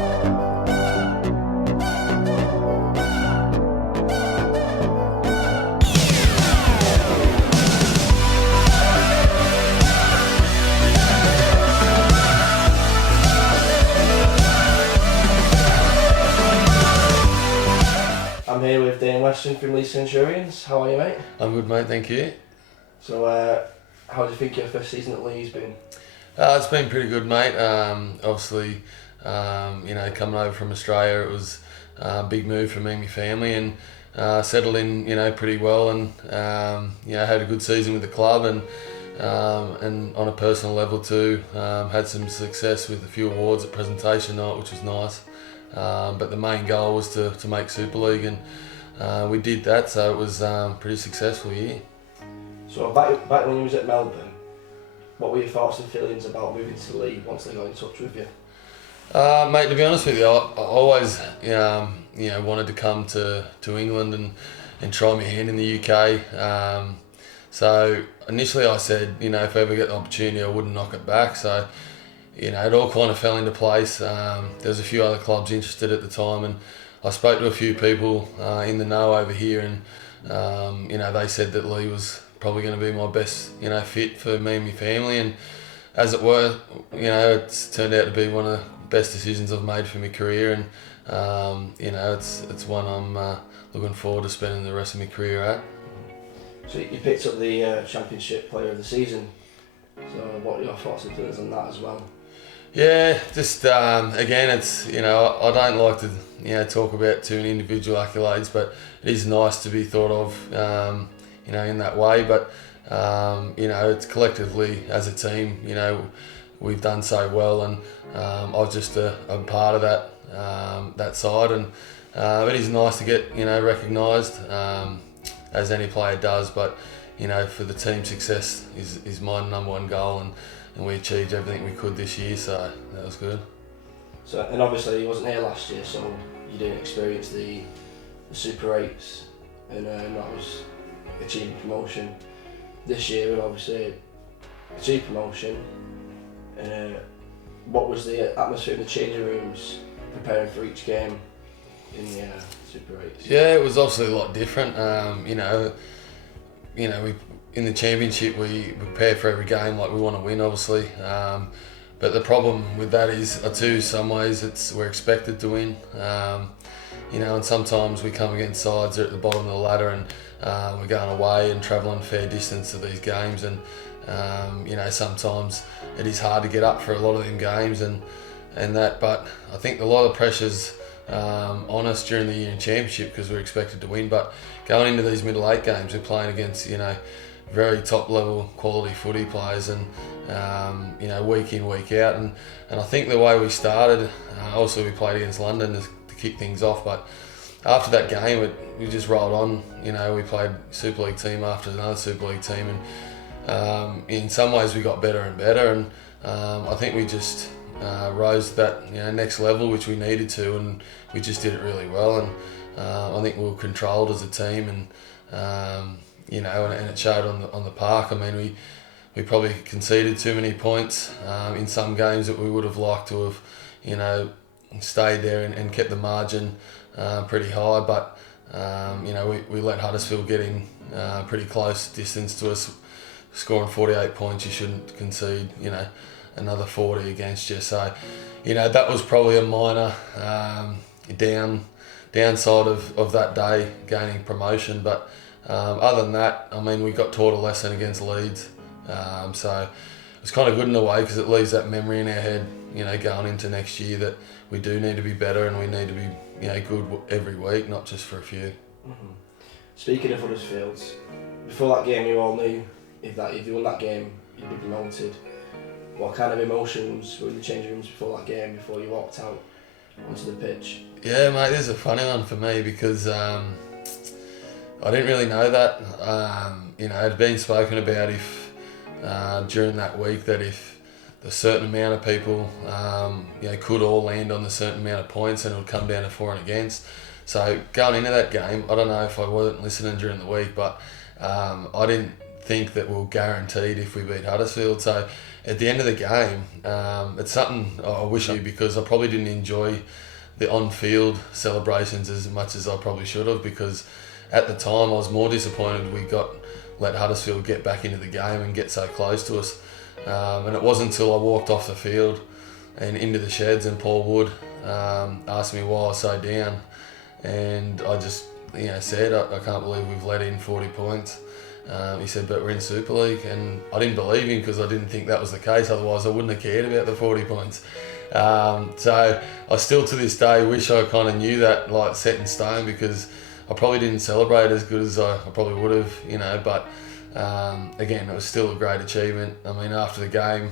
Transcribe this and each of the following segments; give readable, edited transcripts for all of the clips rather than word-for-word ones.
I'm here with Dayne Weston from Leigh Centurions. How are you, mate? I'm good, mate, thank you. So, how do you think your first season at Leigh's been? It's been pretty good, mate. Obviously, coming over from Australia, it was a big move for me and my family, and settled in, pretty well, and had a good season with the club, and on a personal level too, had some success with a few awards at presentation night, which was nice. But the main goal was to make Super League, and we did that, so it was a pretty successful year. So back when you was at Melbourne, what were your thoughts and feelings about moving to Leigh once they got in touch with you? Mate, to be honest with you, I always wanted to come to England and try my hand in the UK. So initially I said, if I ever get the opportunity, I wouldn't knock it back. So it all kind of fell into place. There was a few other clubs interested at the time, and I spoke to a few people in the know over here, and they said that Leigh was probably going to be my best fit for me and my family, and as it were, it's turned out to be one of the best decisions I've made for my career, and it's one I'm looking forward to spending the rest of my career at. So you picked up the Championship Player of the Season. So what are your thoughts and feelings on that as well? Yeah, just again, it's I don't like to talk about too many individual accolades, but it is nice to be thought of in that way. But it's collectively as a team, we've done so well, and I was just a part of that side, and it is nice to get recognised as any player does. But for the team success is my number one goal, and we achieved everything we could this year, so that was good. So, and obviously you wasn't here last year, so you didn't experience the Super 8s, and that was achieving promotion. This year we've obviously achieved promotion. What was the atmosphere in the changing rooms preparing for each game in the Super 8s? Yeah, it was obviously a lot different. We in the championship we prepare for every game like we want to win, obviously. But the problem with that is, in some ways, we're expected to win. And sometimes we come against sides that are at the bottom of the ladder, and we're going away and travelling a fair distance to these games, and sometimes it is hard to get up for a lot of them games and that. But I think a lot of the pressures on us during the year in championship because we're expected to win. But going into these middle 8 games, we're playing against very top level quality footy players, and week in, week out, and I think the way we started, also we played against London to kick things off, but after that game we just rolled on. We played Super League team after another Super League team, and in some ways we got better and better, and I think we just rose to that next level which we needed to, and we just did it really well, and I think we were controlled as a team, and and it showed on the park. I mean, we probably conceded too many points in some games that we would have liked to have, stayed there and kept the margin pretty high. But we let Huddersfield get in pretty close distance to us, scoring 48 points. You shouldn't concede, another 40 against you. So, that was probably a minor downside of that day, gaining promotion. But other than that, I mean, we got taught a lesson against Leeds, so it was kind of good in a way because it leaves that memory in our head, going into next year, that we do need to be better and we need to be, good every week, not just for a few. Mm-hmm. Speaking of Huddersfield, before that game, you all knew if you won that game, you'd be promoted. What kind of emotions were in the changing rooms before that game, before you walked out onto the pitch? Yeah, mate, this is a funny one for me because I didn't really know that. It had been spoken about if during that week that if a certain amount of people could all land on a certain amount of points, and it would come down to for and against. So going into that game, I don't know if I wasn't listening during the week, but I didn't think that we're guaranteed if we beat Huddersfield. So at the end of the game, it's something I wish I because I probably didn't enjoy the on-field celebrations as much as I probably should have, because at the time I was more disappointed we let Huddersfield get back into the game and get so close to us. And it wasn't until I walked off the field and into the sheds and Paul Wood asked me why I was so down, and I just said I can't believe we've let in 40 points. He said, but we're in Super League, and I didn't believe him because I didn't think that was the case, otherwise I wouldn't have cared about the 40 points. So I still to this day wish I kind of knew that, like, set in stone, because I probably didn't celebrate as good as I probably would have, but again, it was still a great achievement. I mean, after the game,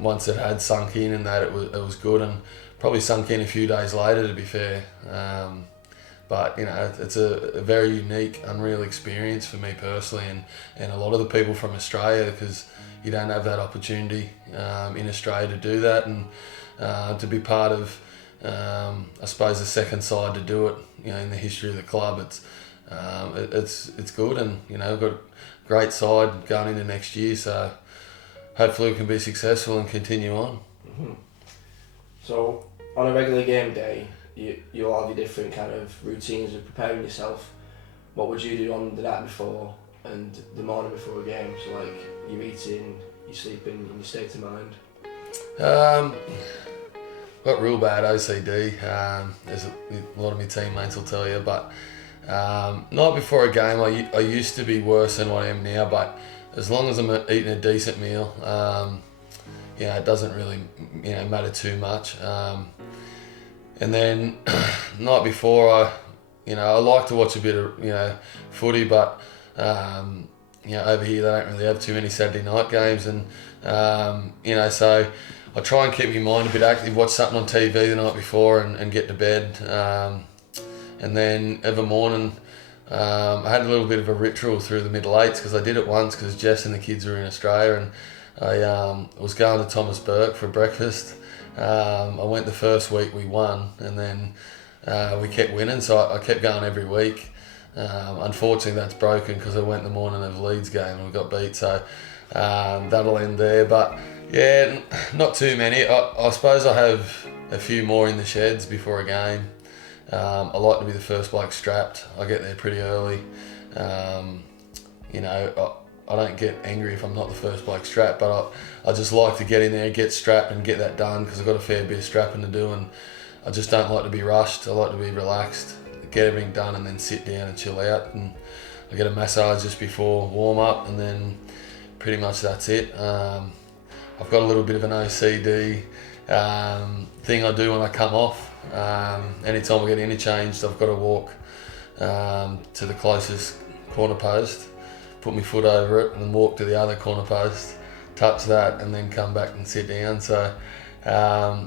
once it had sunk in and that, it was good, and probably sunk in a few days later, to be fair. But it's a very unique, unreal experience for me personally, and a lot of the people from Australia, because you don't have that opportunity in Australia to do that, and to be part of, I suppose, the second side to do it, in the history of the club. It's good, and we've got a great side going into next year, so hopefully we can be successful and continue on. Mm-hmm. So on a regular game day, you'll have your different kind of routines of preparing yourself. What would you do on the night before and the morning before a game? So like you're eating, you're sleeping, and your state of mind? Got real bad OCD, as a lot of my teammates will tell you, but night before a game I used to be worse than what I am now, but as long as I'm eating a decent meal, it doesn't really matter too much. And then night before, I like to watch a bit of footy, but over here they don't really have too many Saturday night games, and so I try and keep my mind a bit active, watch something on TV the night before, and get to bed. And then every morning, I had a little bit of a ritual through the middle eights, because I did it once because Jess and the kids were in Australia, and I was going to Thomas Burke for breakfast. I went the first week, we won, and then we kept winning, so I kept going every week. Unfortunately that's broken because I went the morning of Leeds game and we got beat, so that'll end there. But yeah, not too many. I suppose I have a few more in the sheds before a game. I like to be the first bloke strapped. I get there pretty early. I don't get angry if I'm not the first bloke strapped, but I just like to get in there, get strapped and get that done, because I've got a fair bit of strapping to do, and I just don't like to be rushed. I like to be relaxed, get everything done and then sit down and chill out, and I get a massage just before warm up, and then pretty much that's it. I've got a little bit of an OCD thing I do when I come off. Anytime I get interchanged, I've got to walk to the closest corner post, put my foot over it, and walk to the other corner post, touch that, and then come back and sit down. So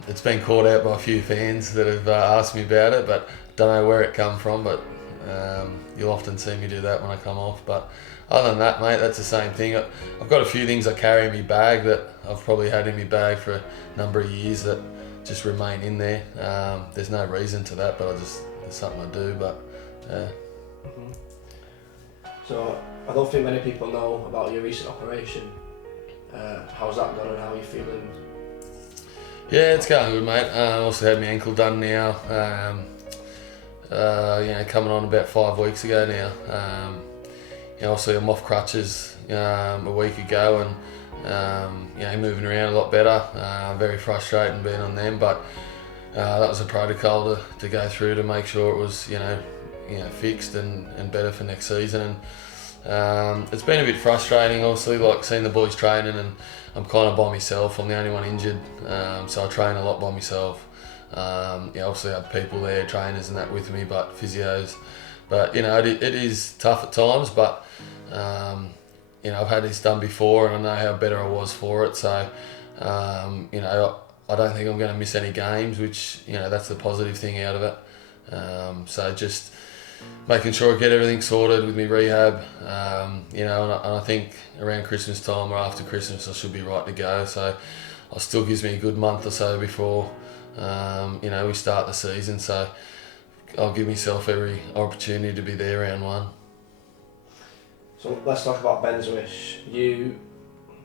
it's been called out by a few fans that have asked me about it, but don't know where it come from, but you'll often see me do that when I come off. But other than that, mate, that's the same thing. I've got a few things I carry in my bag that I've probably had in my bag for a number of years that just remain in there. There's no reason to that, but it's something I do. But Mm-hmm. So I don't think many people know about your recent operation. How's that gone and how are you feeling? Yeah, it's going good, mate. I also had my ankle done now. Coming on about 5 weeks ago now. Obviously I'm off crutches a week ago, and moving around a lot better. Very frustrating being on them, but that was a protocol to go through to make sure it was fixed and better for next season. And it's been a bit frustrating, obviously, like seeing the boys training, and I'm kind of by myself. I'm the only one injured, so I train a lot by myself. Obviously I have people there, trainers and that with me, but physios. But it is tough at times, but I've had this done before, and I know how better I was for it. So I don't think I'm going to miss any games, which that's the positive thing out of it. So just making sure I get everything sorted with my rehab, and I think around Christmas time or after Christmas I should be right to go. So it still gives me a good month or so before we start the season. So I'll give myself every opportunity to be there round one. So let's talk about Ben's Wish. You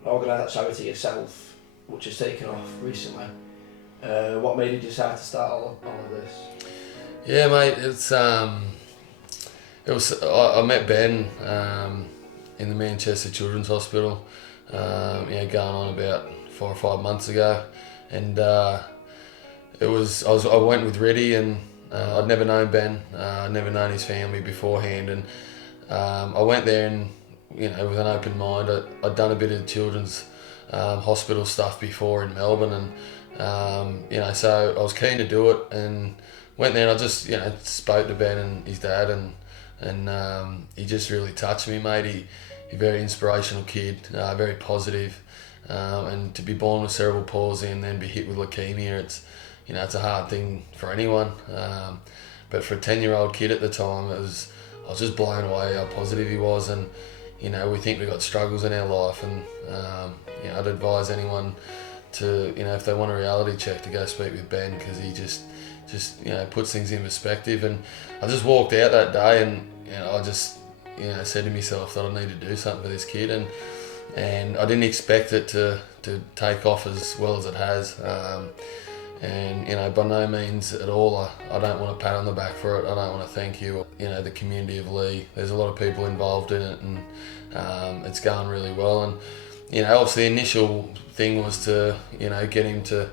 organised that charity yourself, which has taken off recently. What made you decide to start all of this? Yeah, mate. I met Ben in the Manchester Children's Hospital. Going on about 4 or 5 months ago, and I went with Reddy, and I'd never known Ben. I'd never known his family beforehand, and I went there and with an open mind. I'd done a bit of children's hospital stuff before in Melbourne, and so I was keen to do it, and went there and I just spoke to Ben and his dad, and he just really touched me, mate. He's a very inspirational kid, very positive, and to be born with cerebral palsy and then be hit with leukemia, it's a hard thing for anyone, but for a 10-year-old kid at the time, I was just blown away how positive he was. And we think we've got struggles in our life, and I'd advise anyone to, if they want a reality check, to go speak with Ben, because he just puts things in perspective. And I just walked out that day, and I just said to myself that I need to do something for this kid, and I didn't expect it to take off as well as it has. And by no means at all, I don't want a pat on the back for it. I don't want to thank you, the community of Leigh. There's a lot of people involved in it, and it's going really well. And obviously the initial thing was to get him to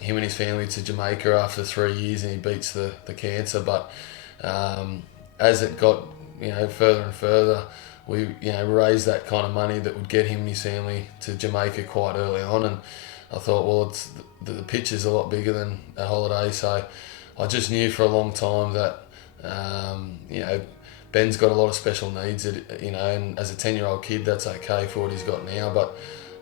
him and his family to Jamaica after 3 years, and he beats the cancer. But as it got further and further, we raised that kind of money that would get him and his family to Jamaica quite early on. And I thought, well, the picture's a lot bigger than a holiday, so I just knew for a long time that Ben's got a lot of special needs, and as a 10-year-old kid, that's okay for what he's got now. But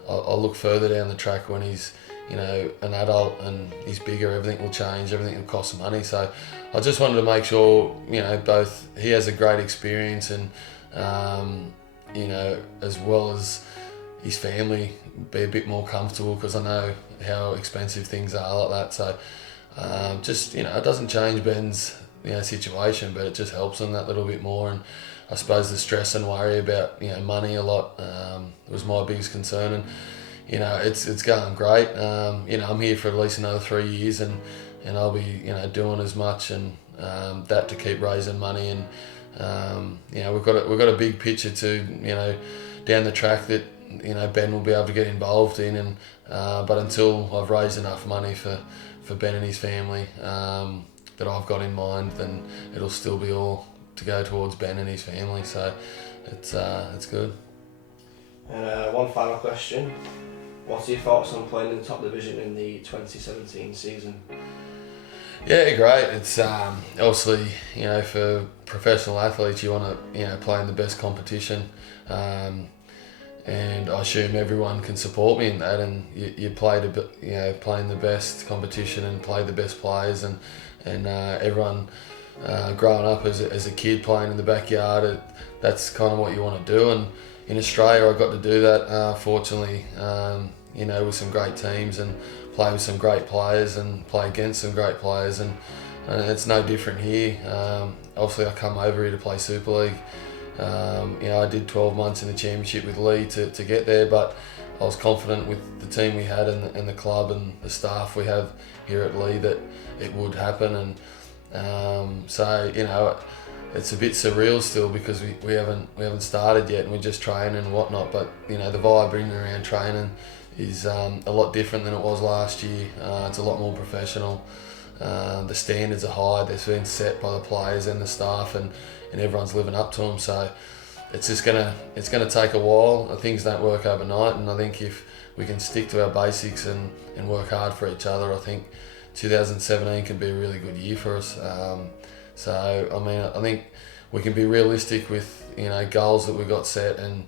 I'll look further down the track when he's an adult and he's bigger. Everything will change. Everything will cost money. So I just wanted to make sure both he has a great experience, and as well as his family be a bit more comfortable, because I know how expensive things are like that. So it doesn't change Ben's situation, but it just helps him that little bit more. And I suppose the stress and worry about money a lot was my biggest concern, and it's going great. I'm here for at least another 3 years, and I'll be doing as much and that to keep raising money. And we've got a big picture to down the track that Ben will be able to get involved in, and but until I've raised enough money for Ben and his family that I've got in mind, then it'll still be all to go towards Ben and his family. So it's good. And one final question: what are your thoughts on playing in the top division in the 2017 season? Yeah, great. It's obviously for professional athletes, you want to play in the best competition. And I assume everyone can support me in that, and you play in the best competition and play the best players, and everyone growing up as a kid playing in the backyard, that's kind of what you want to do. And in Australia, I got to do that, fortunately, with some great teams, and play with some great players and play against some great players, and it's no different here. Obviously, I come over here to play Super League. I did 12 months in the championship with Leigh to get there, but I was confident with the team we had and the club and the staff we have here at Leigh that it would happen. And so it's a bit surreal still, because we haven't started yet, and we're just training and whatnot. But the vibe in and around training is a lot different than it was last year. It's a lot more professional. The standards are high. They've been set by the players and the staff, and everyone's living up to them. So it's gonna take a while. Things don't work overnight, and I think if we can stick to our basics and work hard for each other, I think 2017 can be a really good year for us. I think we can be realistic with goals that we've got set and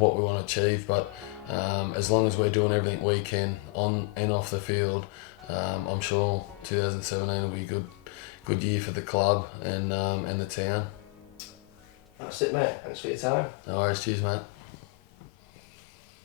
what we want to achieve. But as long as we're doing everything we can on and off the field, I'm sure 2017 will be a good year for the club and the town. That's it, mate. Thanks for your time. No worries, cheers, mate.